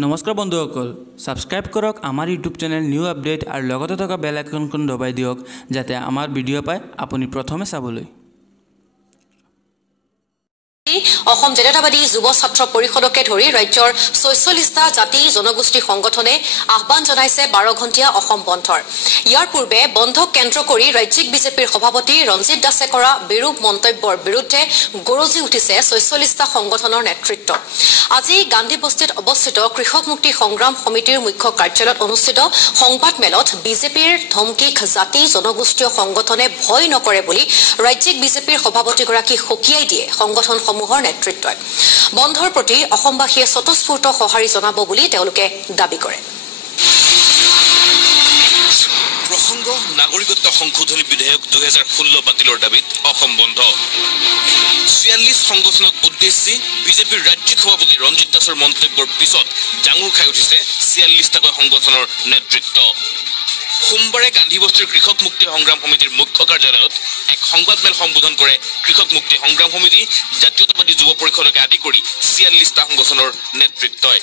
নমস্কাৰ বন্ধুসকল, সাবস্ক্ৰাইব কৰক আমাৰ ইউটিউব চেনেল নিউ আপডেট আৰু লগতে থকা বেল আইকনখন দবাই দিয়ক যাতে আমাৰ ভিডিঅ' পায় আপুনি প্ৰথমে চাবলৈ। অসম জাতীয়তাবাদী যুৱ ছাত্ৰ পৰিষদকে ধৰি ৰাজ্যৰ ৪৬টা জাতি জনগোষ্ঠী সংগঠনে আহ্বান জনাইছে ১২ ঘণ্টীয়া অসম বন্ধৰ। ইয়াৰ পূৰ্বে বন্ধক কেন্দ্ৰ কৰি ৰাজ্যিক বিজেপিৰ সভাপতি ৰঞ্জিত দাসে কৰা বিৰূপ মন্তব্যৰ বিৰুদ্ধে গৰজি উঠিছে ৪৬টা সংগঠনৰ নেতৃত্ব। আজি গান্ধী বস্তিত অৱস্থিত কৃষক মুক্তি সংগ্ৰাম সমিতিৰ মুখ্য কাৰ্যালয়ত অনুষ্ঠিত সংবাদ মেলত বিজেপিৰ ধমকিক জাতি জনগোষ্ঠীয় সংগঠনে ভয় নকৰে বুলি ৰাজ্যিক বিজেপিৰ সভাপতিগৰাকী সকীয়াই দিয়ে সংগঠনসমূহৰ নেতৃত্বই। বন্ধৰ প্ৰতি অসমবাসীয়ে স্বতঃস্ফূৰ্ত সঁহাৰি জনাব বুলি তেওঁলোকে দাবী কৰে। প্ৰসংগ নাগৰিকত্ব সংশোধনী বিধেয়ক ২০১৬ বাতিলৰ দাবীত অসম বন্ধ। ৪৬ সংগঠনক উদ্দেশ্যি বিজেপিৰ ৰাজ্যিক সভাপতি ৰঞ্জিত দাসৰ মন্তব্যৰ পিছত ডাঙৰ খাই উঠিছে ৪৬টাকৈ সংগঠনৰ নেতৃত্ব। সোমবাৰে গান্ধী বস্তিৰ কৃষক মুক্তি সংগ্ৰাম সমিতিৰ মুখ্য কাৰ্যালয়ত এক সংবাদমেল সম্বোধন কৰে কৃষক মুক্তি সংগ্ৰাম সমিতি, জাতীয়তাবাদী যুৱ পৰিষদকে আদি কৰি ৪৬টা সংগঠনৰ নেতৃত্বই।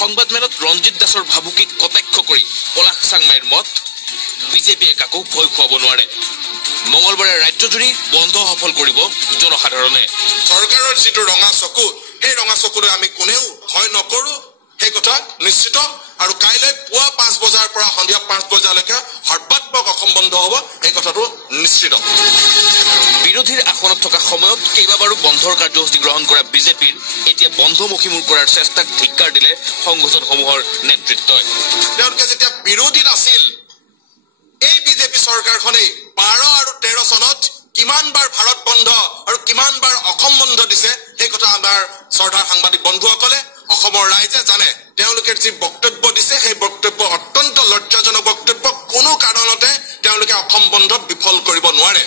সংবাদমেলত ৰঞ্জিত দাসৰ ভাবুকিক কটাক্ষ কৰি পলাশ চাংমাইৰ মত, বিজেপিয়ে কাকো ভয় খুৱাব নোৱাৰে। মঙলবাৰে ৰাজ্যজুৰি বন্ধ সফল কৰিব জনসাধাৰণে। চৰকাৰৰ যিটো ৰঙা চকু, সেই ৰঙা চকুলৈ আমি কোনেও ভয় নকৰো, সেই কথা নিশ্চিত। আৰু কাইলৈ পুৱা ৫ বজাৰ পৰা সন্ধিয়া ৫ বজালৈকে সৰ্বাত্মক অসম বন্ধ হ'ব, এই কথাটো নিশ্চিত। বিৰোধীৰ আসনত থকা সময়ত কেইবাবাৰো বন্ধৰ কাৰ্যসূচী গ্ৰহণ কৰা বিজেপিৰ এতিয়া বন্ধমুখী মূৰ কৰাৰ চেষ্টাক ধিক্কাৰ দিলে সংগঠনসমূহৰ নেতৃত্বই। তেওঁলোকে যেতিয়া বিৰোধীত আছিল, এই বিজেপি চৰকাৰখনেই ১২ আৰু ১৩ চনত কিমান বাৰ ভাৰত বন্ধ আৰু কিমান বাৰ অসম বন্ধ দিছে, সেই কথা আমাৰ শ্ৰদ্ধাৰ সাংবাদিক বন্ধুসকলে, অসমৰ ৰাইজে জানে। তেওঁলোকে যি বক্তব্য দিছে, সেই বক্তব্য অত্যন্ত লজ্জাজনক বক্তব্য। কোনো কাৰণতে তেওঁলোকে অসম বন্ধ বিফল কৰিব নোৱাৰে।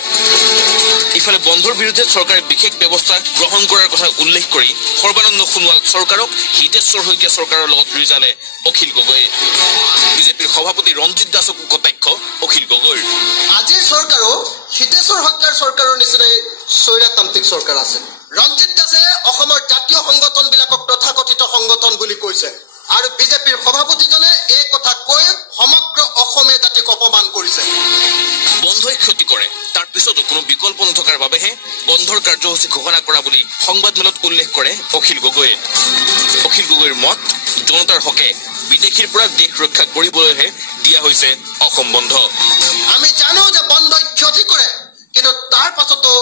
ইফালে বন্ধৰ বিৰুদ্ধে চৰকাৰে বিশেষ ব্যৱস্থা গ্ৰহণ কৰাৰ কথা উল্লেখ কৰি সৰ্বানন্দ সোণোৱাল চৰকাৰক হিতেশ্বৰ শইকীয়া চৰকাৰৰ লগত ৰিজালে অখিল গগৈয়ে। বিজেপিৰ সভাপতি ৰঞ্জিত দাসকো কটাক্ষ অখিল গগৈৰ। আজিৰ চৰকাৰো হিতেশ্বৰ শইকীয়াৰ চৰকাৰৰ নিচিনাই স্বৈৰতান্ত্ৰিক চৰকাৰ আছে। ৰঞ্জিত দাসে অসমৰ জাতীয় সংগঠনবিলাকক তথাকথিত সংগঠন বুলি কৈছে আৰু বিজেপিৰ সভাপতিজনে এই কথা কৈ সমগ্ৰ অসমীয়া জাতিক অপমান কৰিছে। বন্ধই ক্ষতি কৰে, তাৰ পিছতো কোনো বিকল্প নথকাৰ বাবেহে বন্ধৰ কাৰ্যসূচী ঘোষণা কৰা বুলি সংবাদমেলত উল্লেখ কৰে অখিল গগৈয়ে। অখিল গগৈৰ মত, জনতাৰ হকে বিদেশীৰ পৰা দেশ ৰক্ষা কৰিবলৈহে দিয়া হৈছে অসম বন্ধ। আমি জানো যে বন্ধই ক্ষতি কৰে, কিন্তু তাৰ পাছতো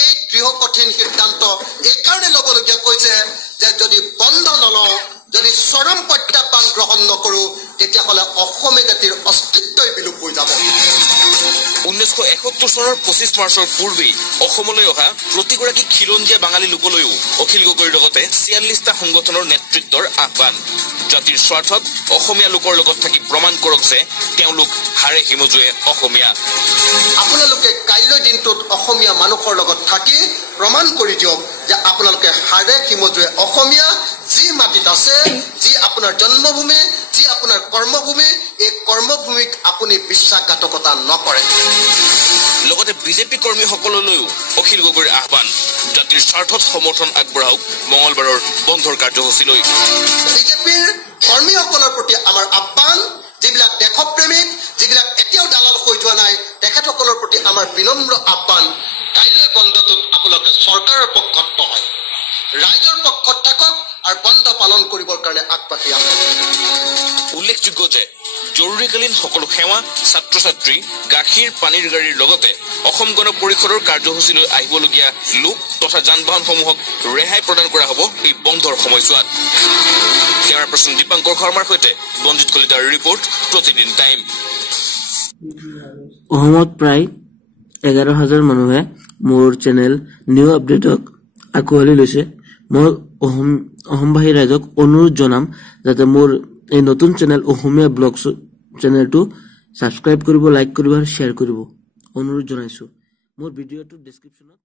এই দৃঢ় কঠিন সিদ্ধান্ত এইকাৰণে ল'বলগীয়া কৈছে যে যদি বন্ধ নলওঁ, যদি চৰম প্ৰত্যাহ্বান গ্ৰহণ নকৰো, তেতিয়াহ'লে অসমীয়া জাতিৰ অস্তিত্বই বিলোপ হৈ যাব। ১৯৭১ চনৰ ২৫ মাৰ্চৰ পূৰ্বেই অসমলৈ অহা প্ৰতিগৰাকী খিলঞ্জীয়া বাঙালী লোকলৈও অখিল গগৈৰ লগতে ৪৬টা সংগঠনৰ নেতৃত্বৰ আহ্বান। জাতিৰ স্বাৰ্থত অসমীয়া লোকৰ লগত থাকি প্ৰমাণ কৰক যে তেওঁলোক হাড়ে হিমজুৱে অসমীয়া। আপোনালোকে কাইলৈ দিনটোত অসমীয়া মানুহৰ লগত থাকি প্ৰমাণ কৰি দিয়ক যে আপোনালোকে হাড়ে হিমজুৱে অসমীয়া। যি মাটিত আছে, যি আপোনাৰ জন্মভূমি, যি আপোনাৰ কৰ্মভূমি, এই কৰ্মভূমিক আপুনি বিশ্বাসঘাতকতা নকৰে। লগতে বিজেপি কৰ্মীসকললৈও অখিল গগৈৰ আহ্বান, জাতিৰ স্বাৰ্থত সমৰ্থন আগবঢ়াওক মঙলবাৰৰ বন্ধৰ কাৰ্যসূচীলৈ। বিজেপিৰ কৰ্মীসকলৰ প্ৰতি আমাৰ আহ্বান, যিবিলাক দেশপ্ৰেমিক, যিবিলাক এতিয়াও দালাল হৈ যোৱা নাই, তেখেতসকলৰ প্ৰতি আমাৰ বিনম্ৰ আহ্বান, কাইলৈ বন্ধটোত আপোনালোকে চৰকাৰৰ পক্ষত নহয়, ৰাইজৰ পক্ষত থাকক আৰু বন্ধ পালন কৰিবৰ কাৰণে আগবাঢ়ি আহক। উল্লেখযোগ্য যে জৰুৰীকালীন সকলো সেৱা, ছাত্ৰ ছাত্ৰী, গাখীৰ পানীৰ গাড়ীৰ লগতে অসম গণ পৰিষদৰ কাৰ্যসূচীলৈ আহিবলগীয়া লোক তথা যান বাহনসমূহক ৰেহাই প্ৰদান কৰা হ'ব এই বন্ধৰ সময়ছোৱাত। কেমেৰা পাৰ্চন দীপাংকৰ শৰ্মাৰ সৈতে বঞ্জিত কলিতাৰ ৰিপৰ্ট, প্ৰতিদিন টাইম। অসমত প্ৰায় ১১,০০০ মানুহে মোৰ চেনেল নিউ আপডেটক আঁকোৱালি লৈছে। মই অসমবাসী ৰাইজক অনুৰোধ জনাম যাতে মোৰ এই নতুন চেনেল অসমীয়া ব্লগছ চেনেলটো ছাবস্ক্ৰাইব কৰিব, লাইক কৰিব আৰু শ্বেয়াৰ কৰিব অনুৰোধ জনাইছো। মোৰ ভিডিঅ'টো ডেছক্ৰিপশ্যনত